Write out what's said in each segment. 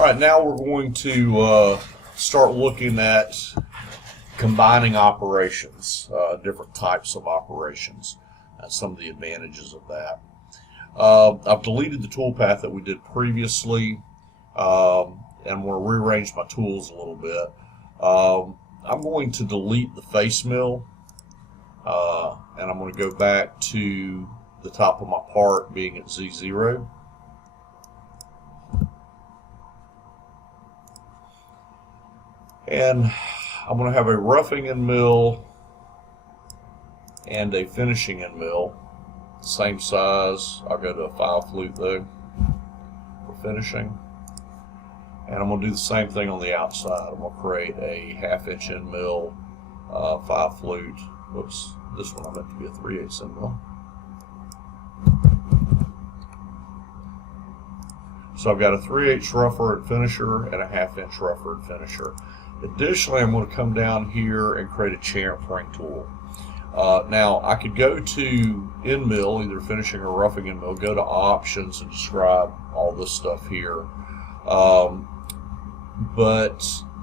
All right, now we're going to start looking at combining operations, different types of operations, and some of the advantages of that. I've deleted the toolpath that we did previously, and I'm going to rearrange my tools a little bit. I'm going to delete the face mill, and I'm going to go back to the top of my part being at Z0. And I'm going to have a roughing end mill and a finishing end mill, same size. I'll go to a 5 flute though for finishing. And I'm going to do the same thing on the outside. I'm going to create a 1/2 inch end mill, 5 flute. Whoops, this one I meant to be a 3/8 end mill. So I've got a 3/8 rougher and finisher and a 1/2 inch rougher and finisher. Additionally, I'm going to come down here and create a chamfering tool. Now, I could go to end mill, either finishing or roughing end mill, go to options and describe all this stuff here. But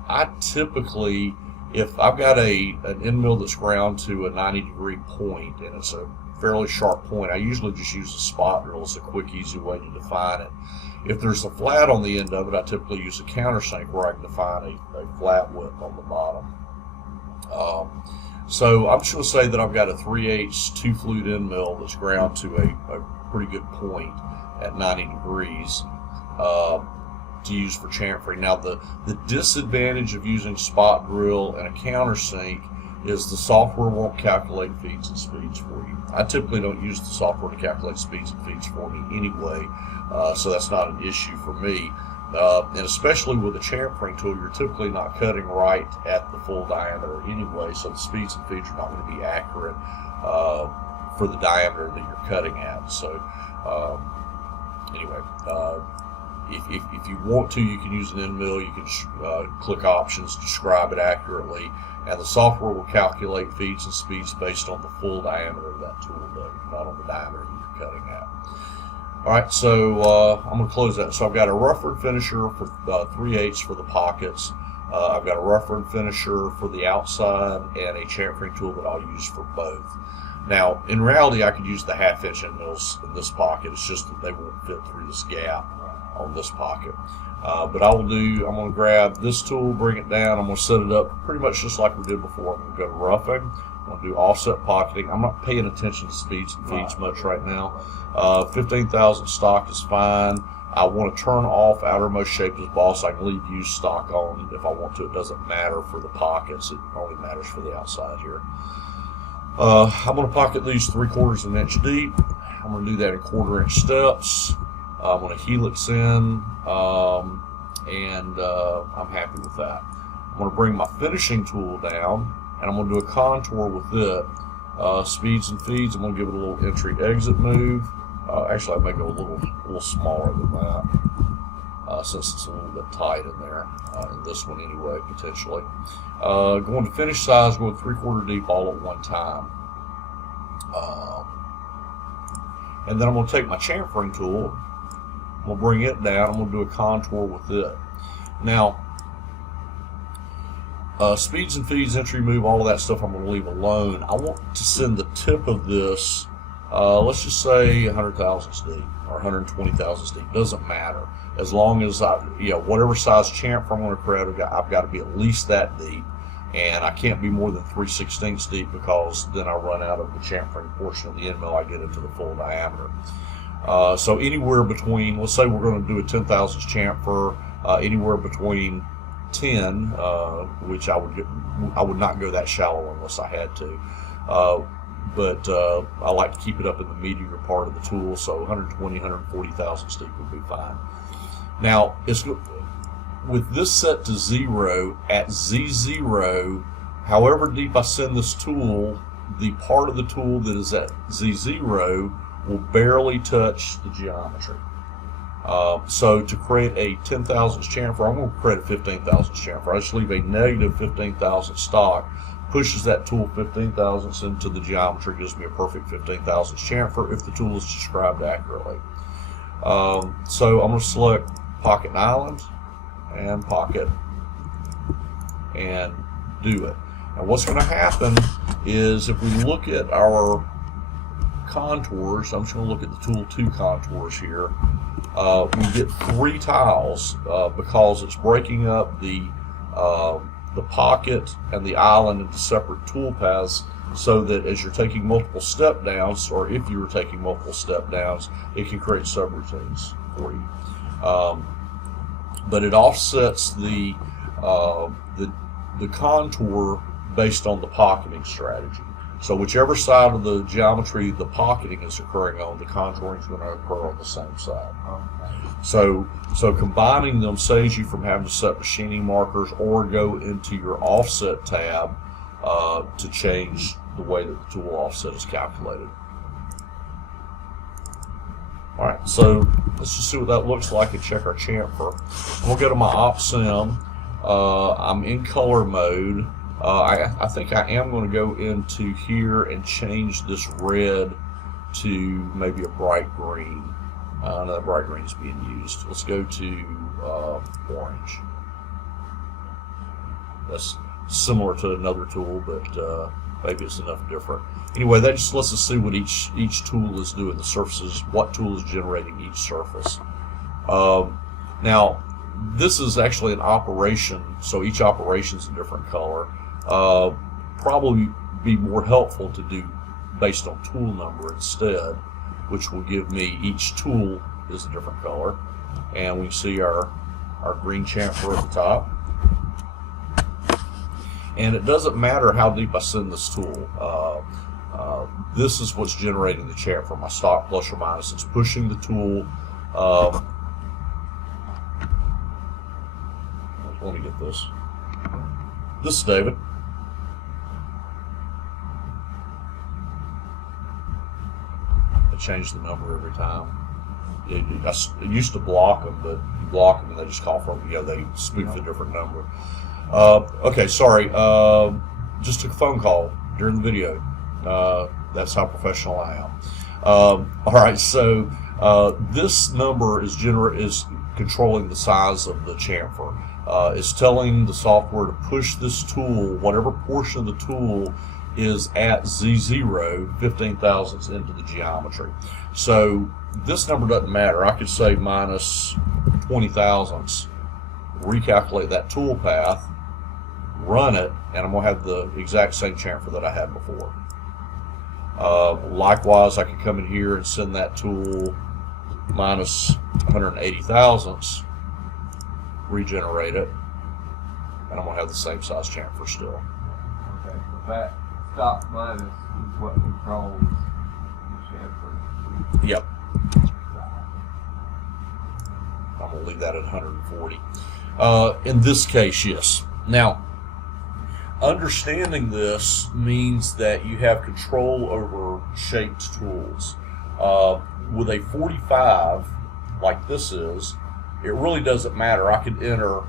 I typically, if I've got an end mill that's ground to a 90-degree point and it's a fairly sharp point, I usually just use a spot drill as a quick, easy way to define it. If there's a flat on the end of it, I typically use a countersink where I can define a flat width on the bottom. So I'm just going to say that I've got a 3/8 2-flute end mill that's ground to a pretty good point at 90 degrees to use for chamfering. Now the disadvantage of using spot drill and a countersink is the software won't calculate feeds and speeds for you. I typically don't use the software to calculate speeds and feeds for me anyway, so that's not an issue for me. And especially with a chamfering tool, you're typically not cutting right at the full diameter anyway, so the speeds and feeds are not going to be accurate for the diameter that you're cutting at. So anyway, if you want to, you can use an end mill. You can click options, describe it accurately, and the software will calculate feeds and speeds based on the full diameter of that tool, though, not on the diameter that you're cutting at. All right, so I'm going to close that. So I've got a rougher and finisher for 3/8 for the pockets. I've got a rougher and finisher for the outside and a chamfering tool that I'll use for both. Now, in reality, I could use the 1/2 inch end mills in this pocket. It's just that they won't fit through this gap on this pocket. But I'm going to grab this tool, bring it down. I'm going to set it up pretty much just like we did before. I'm going to go to roughing. I'm going to do offset pocketing. I'm not paying attention to speeds and feeds much right now. 15,000 stock is fine. I want to turn off outermost shaped as boss. I can leave use stock on if I want to. It doesn't matter for the pockets. It only matters for the outside here. I'm going to pocket these 3/4 of an inch deep. I'm going to do that in 1/4 inch steps. I'm going to helix in, and I'm happy with that. I'm going to bring my finishing tool down, and I'm going to do a contour with it. Speeds and feeds, I'm going to give it a little entry-exit move. Actually, I may go a little smaller than that, since it's a little bit tight in there, in this one anyway, potentially. Going to finish size, going 3/4 deep all at one time. And then I'm going to take my chamfering tool, I'm going to bring it down, I'm going to do a contour with it. Now, speeds and feeds, entry move, all of that stuff I'm going to leave alone. I want to send the tip of this, let's just say 100 thousandths deep or 120 thousandths deep. Doesn't matter. As long as whatever size chamfer I'm going to create, I've got to be at least that deep. And I can't be more than 3/16 deep because then I run out of the chamfering portion of the end mill. I get into the full diameter. So anywhere between, let's say we're going to do a 10 thousandths chamfer, anywhere between 10, which I would not go that shallow unless I had to. But I like to keep it up in the meatier part of the tool, so 120, 140 thousandths deep would be fine. Now, with this set to 0, at Z0, however deep I send this tool, the part of the tool that is at Z0 will barely touch the geometry. So to create a 10 thousandths chamfer, I'm going to create a 15 thousandths chamfer. I just leave a negative 15 thousandths stock, pushes that tool 15 thousandths into the geometry, gives me a perfect 15 thousandths chamfer if the tool is described accurately. So I'm going to select pocket and island, and pocket and do it. And what's going to happen is if we look at our contours, I'm just going to look at the tool 2 contours here. We get 3 tiles because it's breaking up the pocket and the island into separate tool paths, so that as you're taking multiple step downs, or if you were taking multiple step downs, it can create subroutines for you. But it offsets the contour based on the pocketing strategy. So whichever side of the geometry the pocketing is occurring on, the contouring is going to occur on the same side. So combining them saves you from having to set machining markers or go into your offset tab to change the way that the tool offset is calculated. Alright, so let's just see what that looks like and check our chamfer. We'll go to my OpSim. I'm in color mode. I think I am going to go into here and change this red to maybe a bright green. No, that bright green is being used. Let's go to orange. That's similar to another tool, but maybe it's enough different. Anyway, that just lets us see what each tool is doing, the surfaces, what tool is generating each surface. Now, this is actually an operation, so each operation is a different color. Probably be more helpful to do based on tool number instead, which will give me each tool is a different color. And we can see our green chamfer at the top. And it doesn't matter how deep I send this tool. This is what's generating the chamfer, my stock plus or minus. It's pushing the tool. Let me get this. This is David. I change the number every time. It used to block them, but you block them and they just call for them. They spoof a different number. Okay, sorry. Just took a phone call during the video. That's how professional I am. All right, so this number is controlling the size of the chamfer. It's telling the software to push this tool, whatever portion of the tool is at Z0, 15 thousandths into the geometry. So this number doesn't matter. I could say minus 20 thousandths, recalculate that tool path, run it, and I'm going to have the exact same chamfer that I had before. Likewise, I could come in here and send that tool minus 180 thousandths, regenerate it, and I'm going to have the same size chamfer still. Okay, so that stop minus is what controls the chamfer. Yep. I'm going to leave that at 140. In this case, yes. Now, understanding this means that you have control over shaped tools. With a 45, like this is, it really doesn't matter. I could enter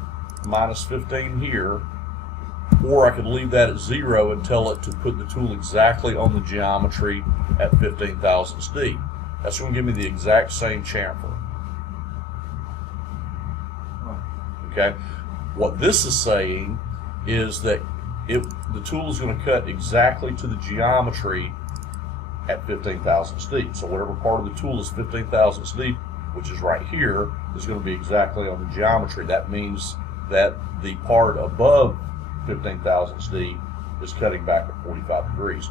minus 15 here, or I could leave that at 0 and tell it to put the tool exactly on the geometry at 15 thousandths deep. That's going to give me the exact same chamfer. Okay. What this is saying is that the tool is going to cut exactly to the geometry at 15 thousandths deep. So whatever part of the tool is 15 thousandths deep, which is right here, is going to be exactly on the geometry. That means that the part above 15 thousandths deep is cutting back at 45 degrees.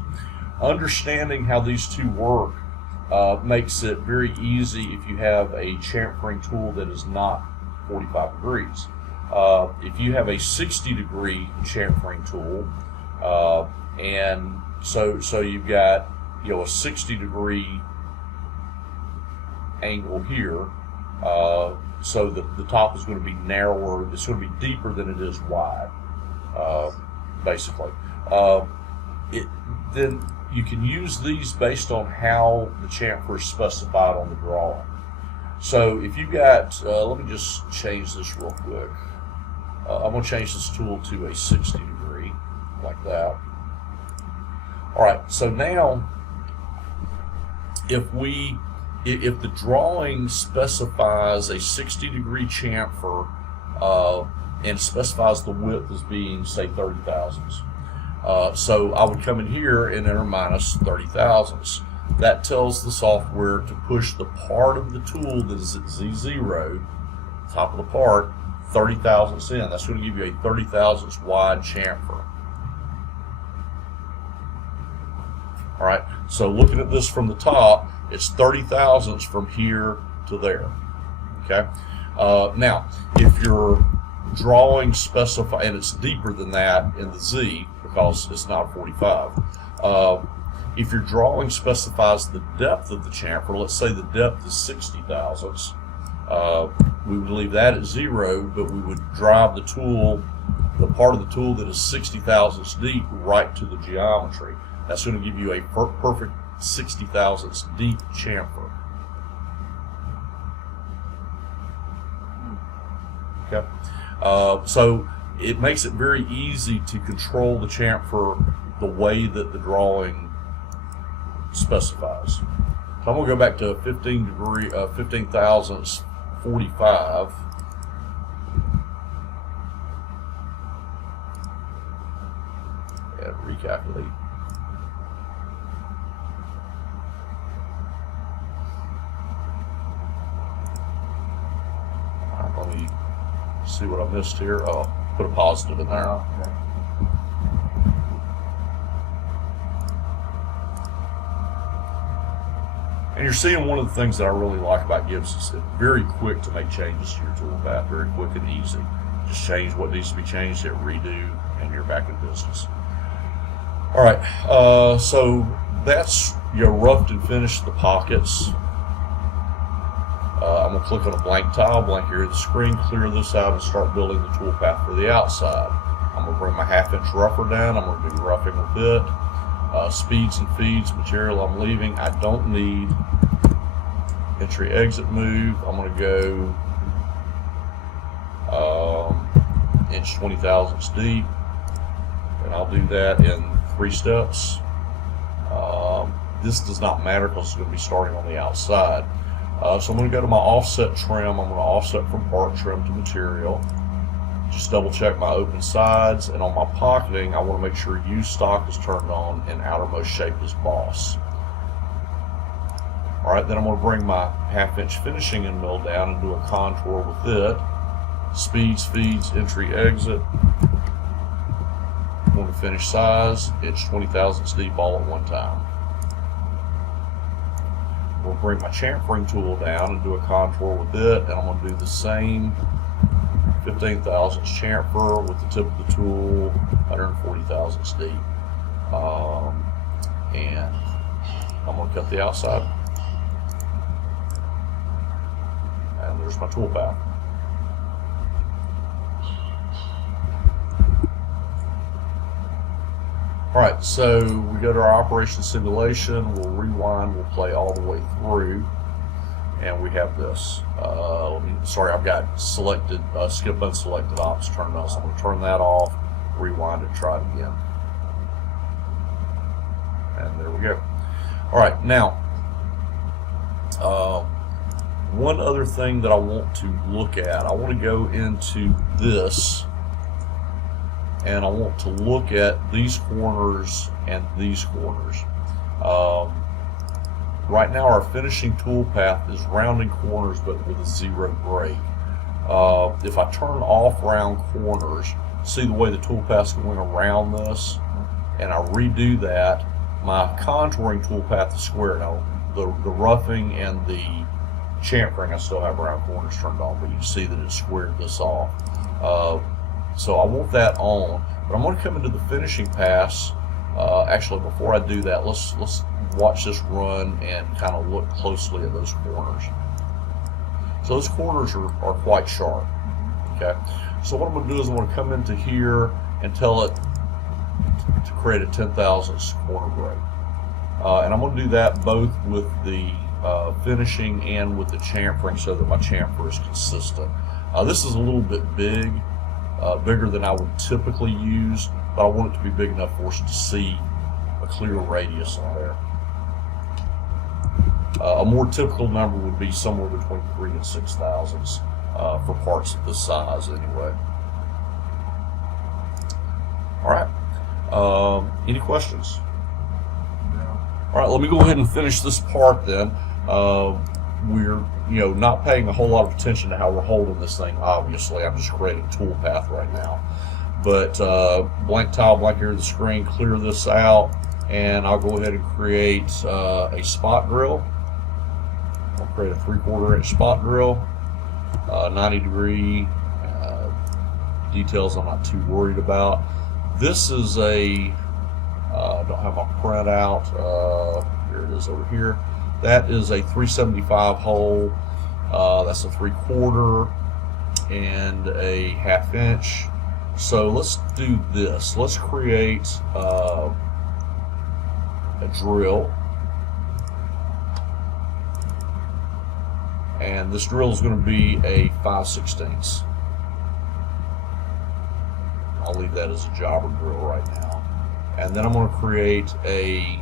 Understanding how these two work makes it very easy if you have a chamfering tool that is not 45 degrees. If you have a 60-degree chamfering tool, and so you've got a 60-degree angle here, so the top is going to be narrower. It's going to be deeper than it is wide, basically. Then you can use these based on how the chamfer is specified on the drawing. So if you've got, let me just change this real quick. I'm going to change this tool to a 60 degree, like that. All right, so now if the drawing specifies a 60-degree chamfer and it specifies the width as being, say, 30 thousandths. So I would come in here and enter minus 30 thousandths. That tells the software to push the part of the tool that is at Z0, top of the part, 30 thousandths in. That's going to give you a 30 thousandths wide chamfer. All right, so looking at this from the top, it's 30 thousandths from here to there. Okay. Now, if your drawing specify, and it's deeper than that in the Z because it's not 45. If your drawing specifies the depth of the chamfer, let's say the depth is 60 thousandths, we would leave that at 0, but we would drive the tool, the part of the tool that is 60 thousandths deep, right to the geometry. That's going to give you a perfect 60 thousandths deep chamfer. Okay. So it makes it very easy to control the chamfer the way that the drawing specifies. So I'm going to go back to 15 thousandths 45. And recalculate. All right, let me see what I missed here. Oh, put a positive in there. Okay. And you're seeing one of the things that I really like about Gibbs is it's very quick to make changes to your toolpath, very quick and easy. Just change what needs to be changed, hit redo, and you're back in business. All right, so that's your roughed and finished the pockets. I'm going to click on a blank tile, blank area of the screen, clear this out, and start building the toolpath for the outside. I'm going to bring my 1/2 inch rougher down. I'm going to do roughing with it. Speeds and feeds, material I'm leaving. I don't need entry exit move. I'm going to go inch 20 thousandths deep, and I'll do that in 3 steps. This does not matter because it's going to be starting on the outside. So I'm going to go to my offset trim. I'm going to offset from part trim to material. Just double check my open sides, and on my pocketing I want to make sure use stock is turned on and outermost shape is boss. Alright, then I'm going to bring my 1/2 inch finishing end mill down and do a contour with it. Speeds, feeds, entry, exit. I'm going to finish size, inch 20 thousandths deep all at one time. We'll bring my chamfering tool down and do a contour with it, and I'm going to do the same 15 thousandths chamfer with the tip of the tool, 140 thousandths deep. And I'm going to cut the outside. And there's my toolpath. Alright, so we go to our operation simulation, we'll rewind, we'll play all the way through, and we have this. Sorry, I've got selected, skip unselected ops turned on, so I'm going to turn that off, rewind it, try it again. And there we go. Alright, now, one other thing that I want to look at, I want to go into this, and I want to look at these corners and these corners. Right now our finishing toolpath is rounding corners but with a 0 break. If I turn off round corners, see the way the toolpath's going around this, and I redo that, my contouring toolpath is square. Now the roughing and the chamfering I still have round corners turned on, but you can see that it squared this off. So I want that on, but I'm going to come into the finishing pass. Actually, before I do that, let's watch this run and kind of look closely at those corners. So those corners are quite sharp. Okay. So what I'm going to do is I'm going to come into here and tell it to create a 10 thousandths corner break, and I'm going to do that both with the finishing and with the chamfering, so that my chamfer is consistent. This is a little bit big. Bigger than I would typically use, but I want it to be big enough for us to see a clear radius on there. A more typical number would be somewhere between 3 and 6 thousandths. for parts of this size anyway. All right. Any questions? No. All right, let me go ahead and finish this part then. We're not paying a whole lot of attention to how we're holding this thing. Obviously, I'm just creating a toolpath right now. But blank tile, blank area of the screen, clear this out, and I'll go ahead and create a spot drill. I'll create a 3/4 inch spot drill, 90-degree. Details I'm not too worried about. This is a, don't have my printout, here it is over here. That is a 375 hole, that's a 3/4 and a 1/2 inch. So let's do this. Let's create a drill. And this drill is going to be a 5/16. I'll leave that as a jobber drill right now. And then I'm going to create a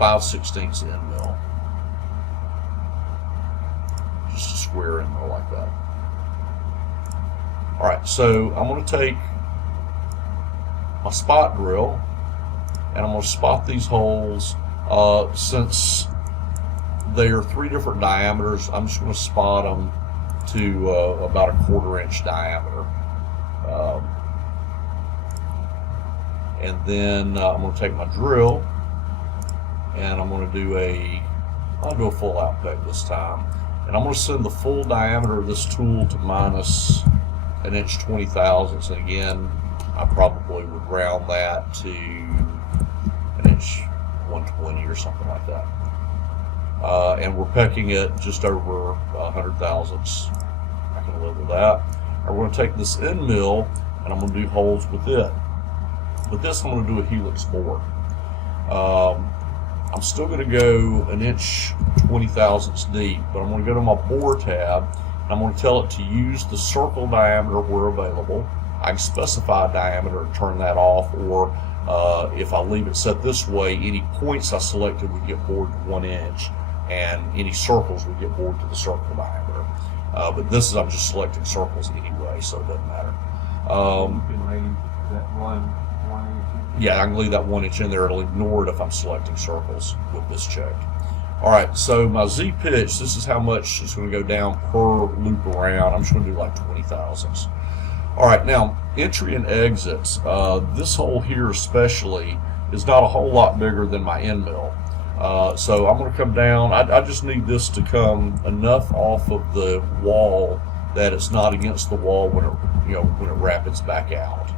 5/16 end mill. Just a square end mill like that. Alright, so I'm going to take my spot drill and I'm going to spot these holes. Since they are 3 different diameters, I'm just going to spot them to about a 1/4 inch diameter. And then I'm going to take my drill and I'm going to do I'll do a full out peg this time. And I'm going to send the full diameter of this tool to minus 1 inch 20 thousandths. And again, I probably would round that to 1 inch 120 or something like that. And we're pecking it just over 100 thousandths. I can live with that. I'm going to take this end mill and I'm going to do holes with it. With this, I'm going to do a helix bore. I'm still going to go 1 inch 20 thousandths deep, but I'm going to go to my bore tab and I'm going to tell it to use the circle diameter where available. I can specify a diameter and turn that off, or if I leave it set this way, any points I selected would get bored to 1 inch, and any circles would get bored to the circle diameter. But this is, I'm just selecting circles anyway, so it doesn't matter. You can leave that one inch. Yeah, I can leave that 1 inch in there. It'll ignore it if I'm selecting circles with this checked. Alright, so my Z pitch, this is how much it's going to go down per loop around. I'm just going to do like 20 thousandths. Alright, now entry and exits. This hole here especially is not a whole lot bigger than my end mill. So I'm going to come down. I just need this to come enough off of the wall that it's not against the wall when it rapids back out.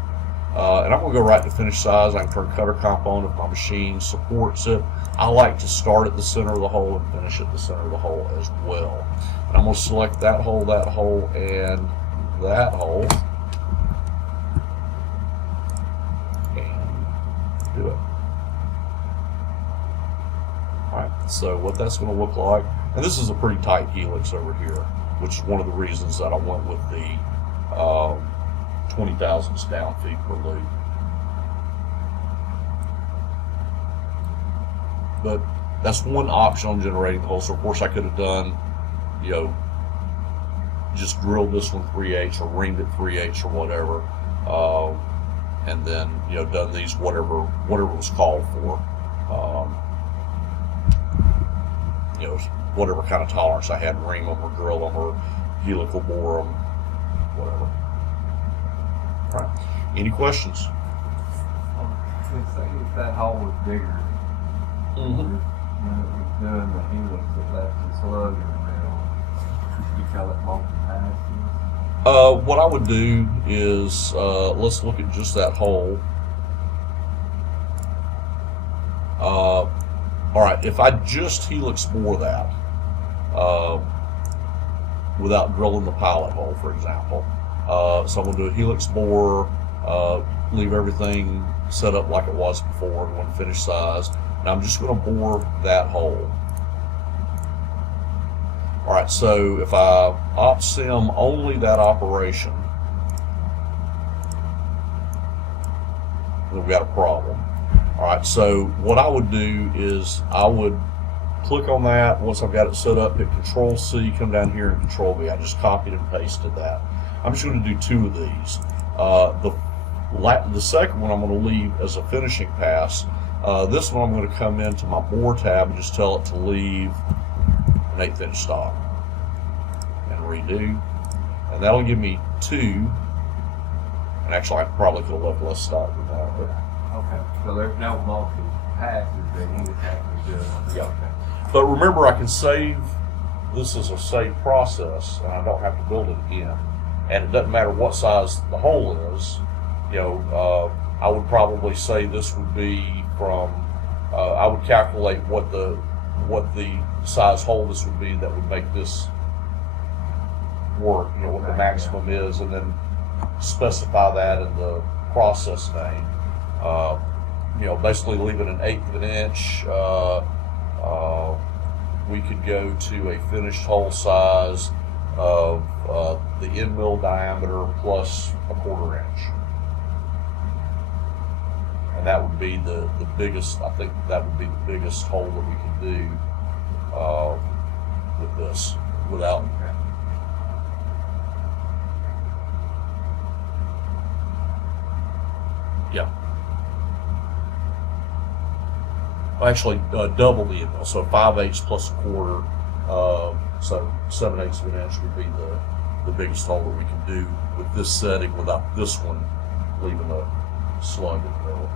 And I'm going to go right to finish size. I can turn cutter comp on if my machine supports it. I like to start at the center of the hole and finish at the center of the hole as well. And I'm going to select that hole, and that hole. And do it. Alright, so what that's going to look like, and this is a pretty tight helix over here, which is one of the reasons that I went with the 20 thousandths down feet per loop. But that's one option on generating the hole. So of course I could have done, just drilled this one 3/8 or reamed it 3/8 or whatever, and then done these whatever was called for. Whatever kind of tolerance I had, ream them or drill them or helical bore them, whatever. All right. Any questions? Say if that hole was bigger, when it was doing the helix, it left the slug in the middle. You call it multi-passing? What I would do is, let's look at just that hole. Alright, if I just helix bore that, without drilling the pilot hole, for example. So I'm going to do a helix bore, leave everything set up like it was before, one finished size. Now I'm just going to bore that hole. Alright, so if I op-sim only that operation, then we've got a problem. Alright, so what I would do is I would click on that. Once I've got it set up, hit Control C, come down here and Control V. I just copied and pasted that. I'm just going to do 2 of these. The second one I'm going to leave as a finishing pass. This one I'm going to come into my bore tab and just tell it to leave an 1/8 inch stock and redo, and that'll give me 2. And actually, I probably could have left less stock than that. But Okay, so there's no multi passes that he would have to do. Yeah. Okay. But remember, I can save this as a saved process, and I don't have to build it again. And it doesn't matter what size the hole is. You know, I would probably say this would be from. I would calculate what the size hole this would be that would make this work. You know what the maximum is, and then specify that in the process name. You know, basically leaving an 1/8 of an inch. We could go to a finished hole size of the end mill diameter plus 1/4 inch. And that would be the biggest, I think that would be the biggest hole that we could do with this without. Yeah. Well, actually, double the end mill, so 5/8 plus 1/4, so 7/8 of an inch would be the biggest hole that we can do with this setting without this one leaving a slug in the middle.